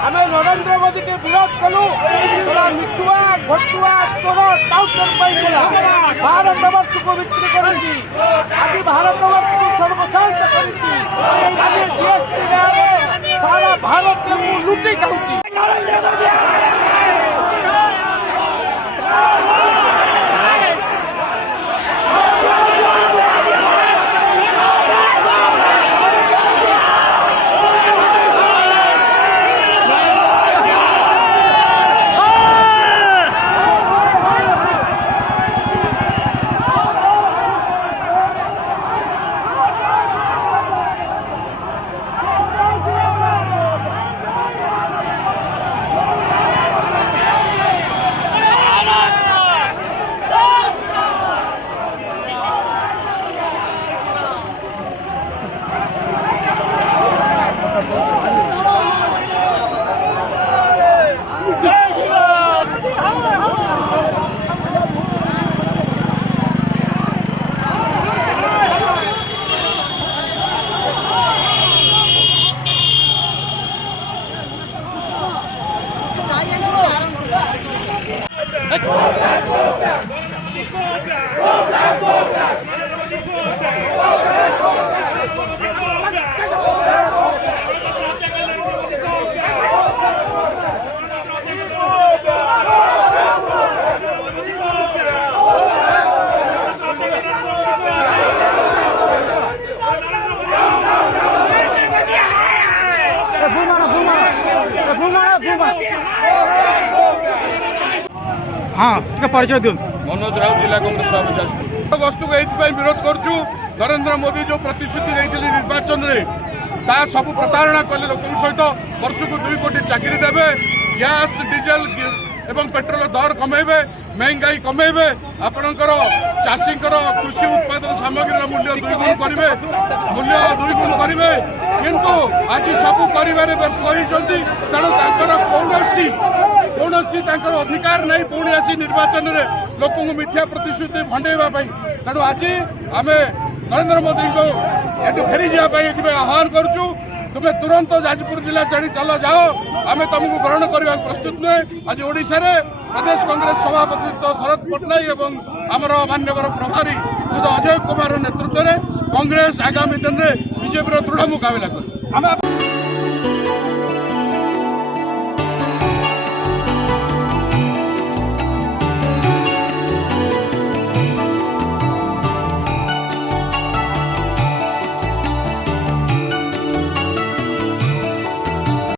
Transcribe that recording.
आम नरेंद्र मोदी के विरोध कलु मिचुआ घटुआ चोर टाउटर भारत वर्ष को बिक्री करी आज भारत वर्ष को सर्वशांत करी आज जीएसटी सारा भारत लुटी खाऊँ। हाँ परिचय दियो। मनोज राउत जिला कांग्रेस सभापति वस्तु को ये विरोध करुचु। नरेंद्र मोदी जो प्रतिश्रुति देते निर्वाचन में सब प्रतारणा कले लोक सहित वर्ष को 2 कोटी चाकरी देवे, गैस डीजेल एवं पेट्रोल दर कमेबे, महंगाई कमेबे, आपणकर चाषी कृषि उत्पादन सामग्री मूल्य 2 गुण करेंगे किंतु आज सब कर व्यर्थ होती। तेणु कौनसी अधिकार नहीं पुणी आसी निर्वाचन में लोक मिथ्या प्रतिश्रुति भंडेवाई। तेणु आज आम नरेंद्र मोदी को ये फेरी जावाई आह्वान करुचु। तुम्हें तुरंत जाजपुर जिला छाड़ी चल जाओ, आम तुमको ग्रहण करने प्रस्तुत नुहे। आज ओडिशा रे प्रदेश कांग्रेस सभापति शरद पट्टनायक और आमर मान्यवर प्रभारी अजय कुमार नेतृत्व में कांग्रेस आगामी दिन में बीजेपी दृढ़ मुकाबला कर।